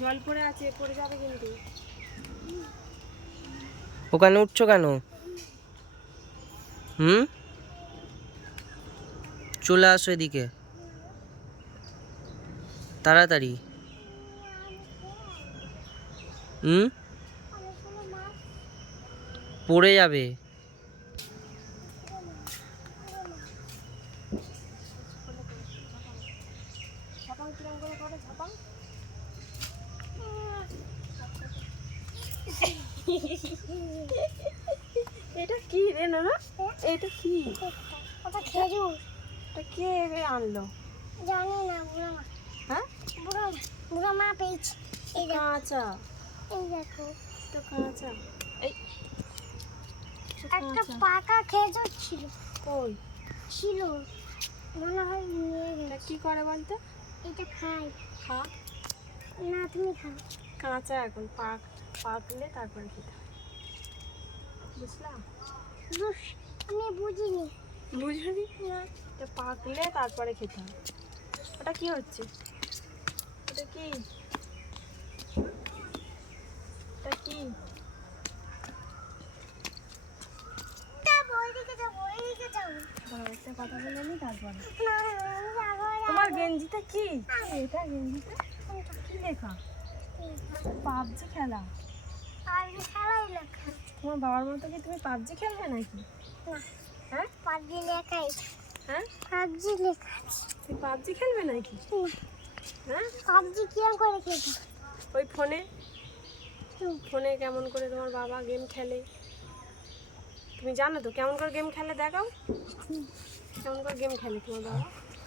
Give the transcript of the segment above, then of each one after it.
জল পড়ে আছে, পড়ে যাবে কিন্তু। ওখানে উঠছো কেন? হুম? চলে আসো এদিকে। তাড়াতাড়ি। হুম? পড়ে যাবে ছাপাং কিরম করে করে ছাপাং এটা কি রে না এটা কি? ওটা খেজুর। এটা কে আনলো? জানি না বুড়ো মা। হ্যাঁ? বুড়ো বুড়ো মা পেয়েছি। এই কাঁচা। এই দেখো। তো কাঁচা। এই একটা পাকা খেজুর ছিল। কই? ছিল। মনে হয় নিয়ে গেছে। কি করে বলতো? এটা খাই। খা। না তুমি খাও কাঁচা এখন পাক। পাকলে তারপরে খেতে হয়। বুঝলাম? আমি বুঝিনি। বুঝলি? না। এটা পাকলে তারপরে খেতে হয়। ওটা কি হচ্ছে? এটা কি? এটা কি? কথা বলে তারপরে। তোমার গেঞ্জিটা কি? এটা গেঞ্জিটা? কি লেখা? পাবজি খেলা। তোমার বাবার মতো কি তুমি পাবজি খেলবে নাকি? হ্যাঁ? পাবজি লেখাই। হ্যাঁ? পাবজি লেখা তুমি পাবজি খেলবে নাকি? হ্যাঁ? পাবজি কিরম করে খেতে ওই ফোনে? ফোনে কেমন করে তোমার বাবা গেম খেলে? তুমি জানো তো কেমন করে গেম খেলে দেখাও। কেমন করে গেম খেলে তোমার বাবা?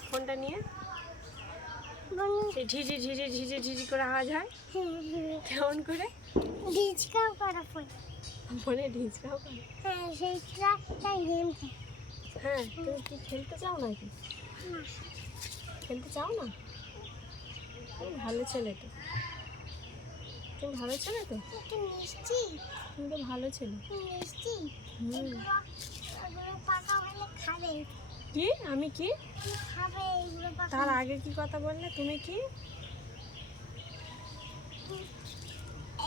ফোনটা নিয়ে? ঝিঝি ঝিঝি ঝিঝি ঝিঝি করে আওয়াজ হয়? কেমন করে? ডিসকাউ করা পড়ে। ফোনে ঢিচকাও করে হ্যাঁ সেই ট্রাকটা গেম হ্যাঁ তুমি কি খেলতে চাও নাকি? খেলতে চাও না? তুমি ভালো ছেলে তো। তুমি ভালো ছেলে তো? মিষ্টি। তুমি তো ভালো ছেলে। মিষ্টি। খাবে। কি? আমি কি? তার আগে কি কথা বললে? তুমি কি?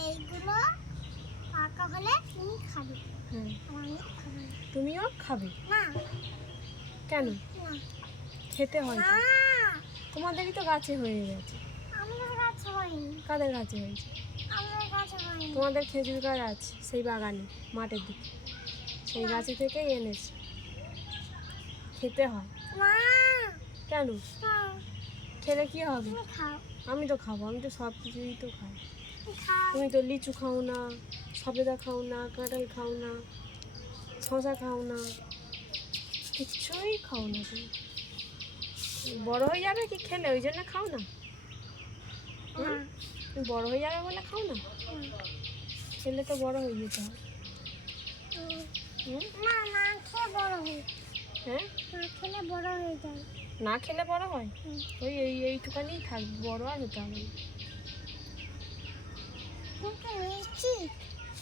এইগুলো পাকা হলে তুমি খাবে। না। তুমিও খাবে? না। কেন? না। খেতে হয় না। তোমাদেরই তো গাছে হয়ে গেছে। আমাদের কাছে হয়নি। কাদের গাছে হয়েছে? আমাদের কাছে হয়নি। তোমাদের খেজুর গাছ আছে সেই বাগানে মাঠের দিকে। সেই গাছে থেকেই এনেছে। খেতে হয়। না। কেন? খেলে কি হবে? আমি তো খাব আমি তো সব কিছুই তো খাই তুমি তো লিচু খাও না সবেদা খাও না কাঁঠাল খাও না শশা খাও না কিচ্ছুই খাও না তুমি। বড় হয়ে যাবে কি খেলে ওই জন্য খাও না? বড় হয়ে যাবে বলে খাও না? খেলে তো বড় হয়ে যেতে? না বড় হয়ে হ্যাঁ? না খেলে বড় হয়ে যায়। না খেলে বড় হয়? ওই এই এইটুখানি থাকবে বড় আর হতে হবে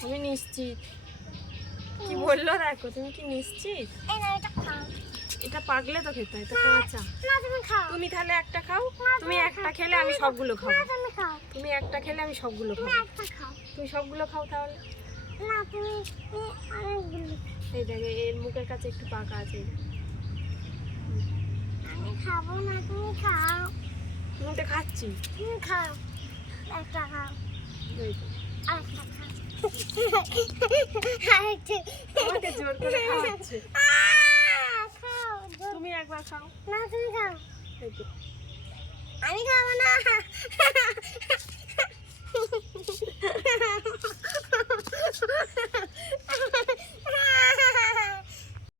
আমি নিশ্চিত। কি বলল? দেখো তুমি কি নিশ্চিত? এটা এটা পাকলে তো খেতে তো কাঁচা তুমি খাও। তুমি তাহলে একটা খাও তুমি একটা খেলে আমি সবগুলো খাব। তুমি খাও। তুমি একটা খেলে আমি সবগুলো তুমি খাব। খাও। তুমি সবগুলো খাও তাহলে। তুমি তুমি এই দেখে এর মুখের কাছে একটু পাকা আছে। আমি খাব না তুমি খাও। তুমি তো খাচ্ছি। তুমি খাও একটা খাও। তুমি একবার খাও। না তুমি খাও। আমি খাব না।